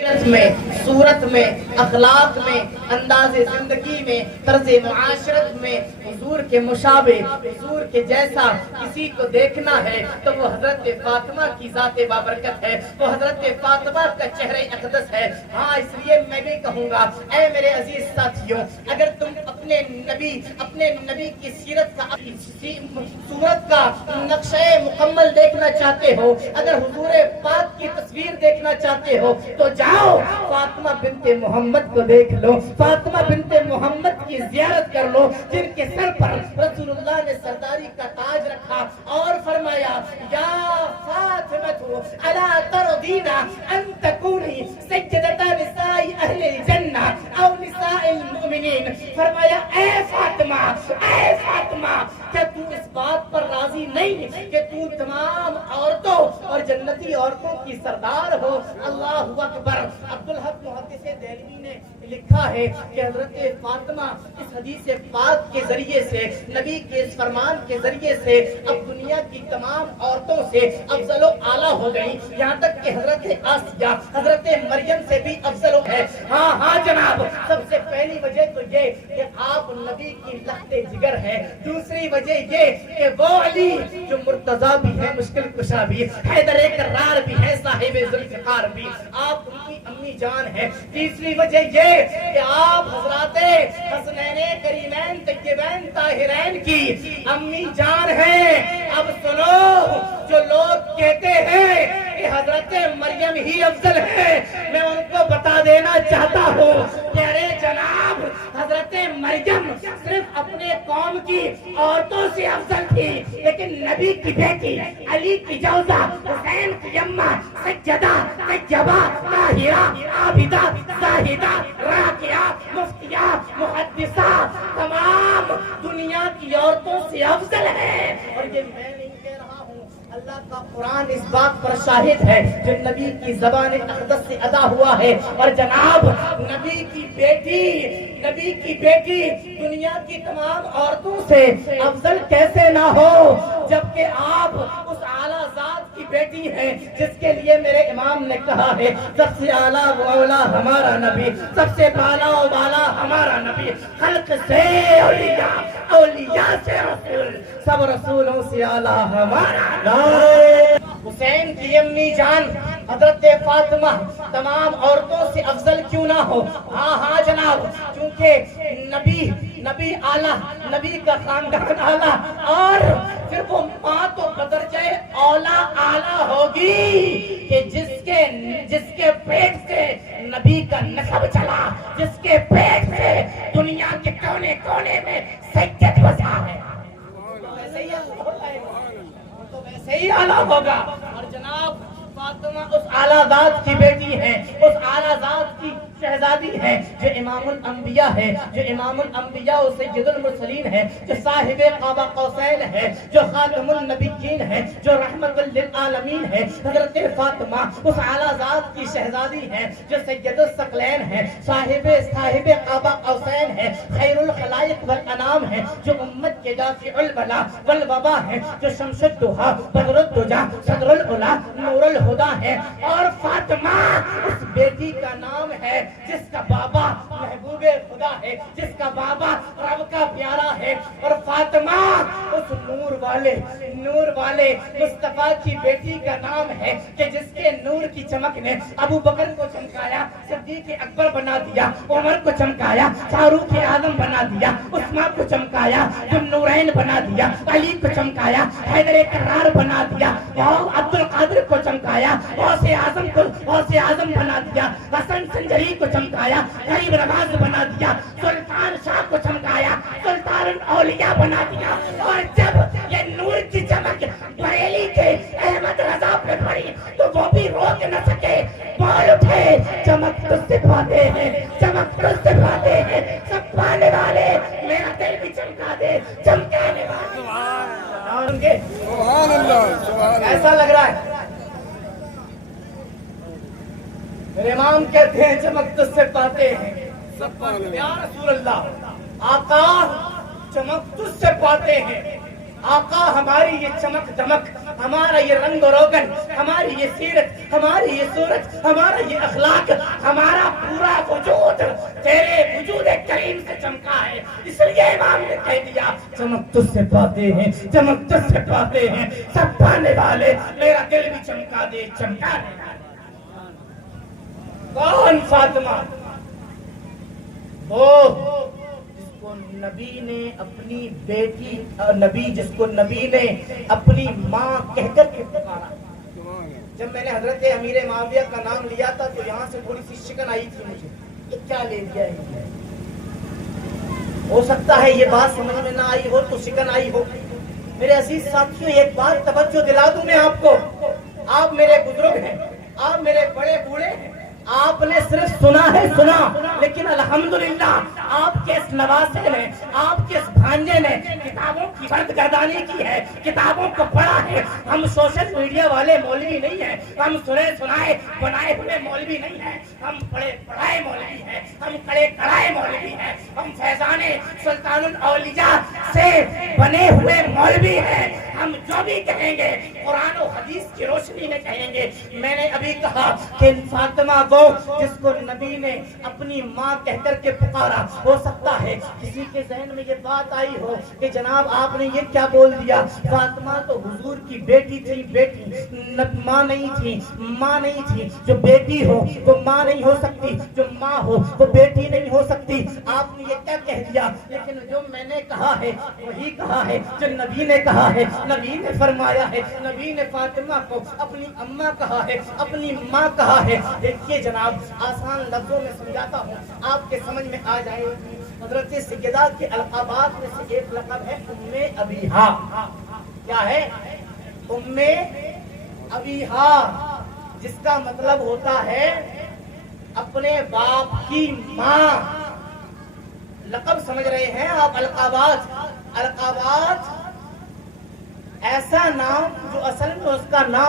میں، صورت میں، اخلاق میں، انداز زندگی میں، طرز معاشرت میں حضور کے مشابہ، حضور کے جیسا کسی کو دیکھنا ہے تو وہ حضرت فاطمہ کی ذات بابرکت ہے، وہ حضرت فاطمہ کا چہرہ اقدس ہے۔ ہاں، اس لیے میں بھی کہوں گا، اے میرے عزیز ساتھیوں، اگر تم اپنے نبی کی سیرت کا، صورت کا نقشہ مکمل دیکھنا چاہتے ہو، اگر حضور پاک کی تصویر دیکھنا چاہتے ہو تو جاؤ فاطمہ بنت محمد کو دیکھ لو، فاطمہ بنت محمد کی زیارت کر لو، جن کے سر پر رسول اللہ نے سرداری کا تاج رکھا اور فرمایا یا فاطمہ الا ترضین ان تکونی سیدۃ نساء اہل الجنہ او نساء المؤمنین، فرمایا اے فاطمہ کیا تو اس بات پر راضی نہیں کہ تو تمام عورتوں اور جنتی عورتوں کی سردار ہو؟ اللہ اکبر۔ عبدالحق محدث دہلوی نے لکھا ہے کہ حضرت فاطمہ اس حدیث پاک کے ذریعے سے، نبی کے اس فرمان کے ذریعے سے اب دنیا کی تمام عورتوں سے افضل و اعلیٰ ہو گئی، یہاں تک کہ حضرت آسیہ، حضرت مریم سے بھی افضل ہے۔ ہاں جناب، سب سے پہلی وجہ تو یہ کہ آپ نبی کی لخت جگر ہیں، دوسری وجہ یہ کہ وہ علی جو مرتضیٰ بھی ہے، مشکل کشا بھی، حیدر کرار بھی ہے، صاحب ذوالفقار بھی، آپ ان کی امی جان ہیں، تیسری وجہ یہ کہ آپ حضرات حسنین کریمین طیبین طاہرین کی امی جان ہیں۔ اب سنو، جو لوگ کہتے ہیں کہ حضرت مریم ہی افضل ہے، میں ان کو بتا دینا چاہتا ہوں کہ ارے جناب، حضرت مریم صرف اپنے قوم کی عورتوں سے افضل تھی، لیکن نبی کی بیٹی، علی کی جوزہ، حسین کی اماں، سجدہ، طیبہ، طاہرہ، عابدہ، زاہدہ، راکعہ، مفتیہ، محدثہ، تمام دنیا کی عورتوں سے افضل ہے۔ اور یہ میں نہیں کہہ رہا ہوں، اللہ کا قرآن اس بات پر شاہد ہے جو نبی کی زبان اقدس سے ادا ہوا ہے۔ اور جناب، نبی کی بیٹی دنیا کی تمام عورتوں سے افضل کیسے نہ ہو، جبکہ آپ اس اعلیٰ ذات کی بیٹی ہیں جس کے لیے میرے امام نے کہا ہے سب سے اعلیٰ و اولیٰ ہمارا نبی، سب سے بالا و بالا ہمارا نبی، خلق سے اولیاء، اولیاء سے رسول، سب رسولوں سے اعلیٰ ہمارا۔ حسین کی امی جان حضرت فاطمہ تمام عورتوں سے افضل کیوں نہ ہو؟ ہاں جناب، کیونکہ نبی اعلیٰ، نبی کا خاندان اعلیٰ، اور پھر وہ ماں تو بدرجہ اولیٰ اعلیٰ ہوگی کہ جس کے پیٹ سے نبی کا نسب چلا، جس کے پیٹ سے دنیا کے کونے کونے میں سید بسا ہے، تو ویسے ہی اعلیٰ ہوگا۔ اور جناب، فاطمہ اس اعلیٰ ذات کی بیٹی ہے، اس اعلیٰ ذات کی شہزادی ہے جو امام الانبیاء ہے، جو امام الانبیاء و سید المرسلین ہے، جو صاحب قاب قوسین ہے، جو خاتم النبیین ہے، جو رحمت للعالمین ہے۔ حضرت فاطمہ اس اعلیٰ ذات کی شہزادی ہے جو سید الثقلین ہے، صاحب قاب قوسین ہے، خیر الخلائق والانام ہے، جو امت کے دافع البلا والوبا ہے، جو شمس الدہا، بدر الدجا، صدر العلا، نور الہدا ہے۔ اور فاطمہ اس بیٹی کا نام ہے جس کا بابا محبوب خدا ہے، جس کا بابا رب کا پیارا ہے۔ اور فاطمہ اس نور والے مصطفیٰ کی بیٹی کا نام ہے کہ جس کے نور کی چمک نے ابو بکر کو چمکایا، صدیق اکبر بنا دیا، عمر کو چمکایا، فاروق اعظم بنا دیا، عثمان کو چمکایا، ذوالنورین بنا دیا، علی کو چمکایا، حیدر کرار بنا دیا، عبد القادر کو چمکایا، غوث اعظم بنا دیا، حسن سنجری کو چمکایا، غریب نواز بنا دیا، سلطان شاہ کو چمکایا، سلطان الاولیاء بنا دیا۔ اور جب یہ نور کی چمک بریلی کے احمد رضا پہ پڑی تو وہ بھی روک نہ سکے، بول اٹھے چمک تجھ سے پاتے ہیں، چمک تجھ سے پاتے ہیں، سب پانے والے میرا دل بھی چمکا دے، چمکانے والے۔ سبحان اللہ، ایسا لگ رہا ہے میرے امام کہتے ہیں چمک تجھ سے پاتے ہیں، یا رسول اللہ، آقا چمک تجھ سے پاتے ہیں، آقا ہماری یہ چمک دمک، ہمارا یہ رنگ و روگن، ہماری یہ سیرت، ہماری یہ صورت، ہمارا یہ اخلاق، ہمارا پورا وجود تیرے وجود کریم سے چمکا ہے، اس لیے امام نے کہہ دیا چمک تجھ سے پاتے ہیں، چمک تجھ سے پاتے ہیں سب پانے والے، میرا دل بھی چمکا دے چمکا دے۔ کون فاطمہ؟ وہ جس کو نبی نے اپنی بیٹی، جس کو نبی نے اپنی ماں کہہ کر کے پکارا۔ جب میں نے حضرت امیر معاویہ کا نام لیا تھا تو یہاں سے تھوڑی سی شکن آئی تھی مجھے، یہ کیا لے لیا ہے؟ ہو سکتا ہے یہ بات سمجھ میں نہ آئی ہو تو شکن آئی ہو۔ میرے عزیز ساتھیوں، ایک بات توجہ دلا دوں میں آپ کو، آپ میرے بزرگ ہیں، آپ میرے بڑے بوڑھے ہیں، آپ نے صرف سنا ہے سنا، لیکن الحمدللہ آپ کے اس نواسے نے، آپ کے اس بھانجے نے کتابوں کی فرد گردانی کی ہے، کتابوں کو پڑھا ہے۔ ہم سوشل میڈیا والے مولوی نہیں ہیں، ہم سنے سنائے بنائے ہوئے مولوی نہیں ہیں، ہم پڑھے پڑھائے مولوی ہیں، ہم کڑے کڑائے مولوی ہیں، ہم فیضان سلطان الاولیاء سے بنے ہوئے مولوی ہیں۔ ہم جو بھی کہیں گے قرآن و حدیث کی روشنی میں کہیں گے۔ میں نے ابھی کہا کہ فاطمہ وہ جس کو نبی نے اپنی ماں کہہ کر کے پکارا۔ ہو سکتا ہے کسی کے ذہن میں یہ بات آئی ہو کہ جناب آپ نے یہ کیا بول دیا، فاطمہ تو حضور کی بیٹی تھی، بیٹی ماں نہیں تھی، ماں نہیں تھی، جو بیٹی ہو وہ ماں نہیں ہو سکتی، جو ماں ہو وہ بیٹی نہیں ہو سکتی، آپ نے یہ کیا کہہ دیا؟ لیکن جو میں نے کہا ہے وہی کہا ہے جو نبی نے کہا ہے، نبی نے فرمایا ہے، نبی نے فاطمہ کو اپنی اماں کہا ہے، اپنی ماں کہا ہے۔ دیکھیے جناب، آسان لفظوں میں سمجھاتا ہوں، آپ کے سمجھ میں آ جائے گی۔ حضرت سیدہ کے القابات میں سے ایک لقب ہے ام ابیہا۔ کیا ہے؟ ام ابیہا، جس کا مطلب ہوتا ہے اپنے باپ کی ماں۔ لقب سمجھ رہے ہیں آپ؟ القابات ایسا نام جو اصل میں اس کا نام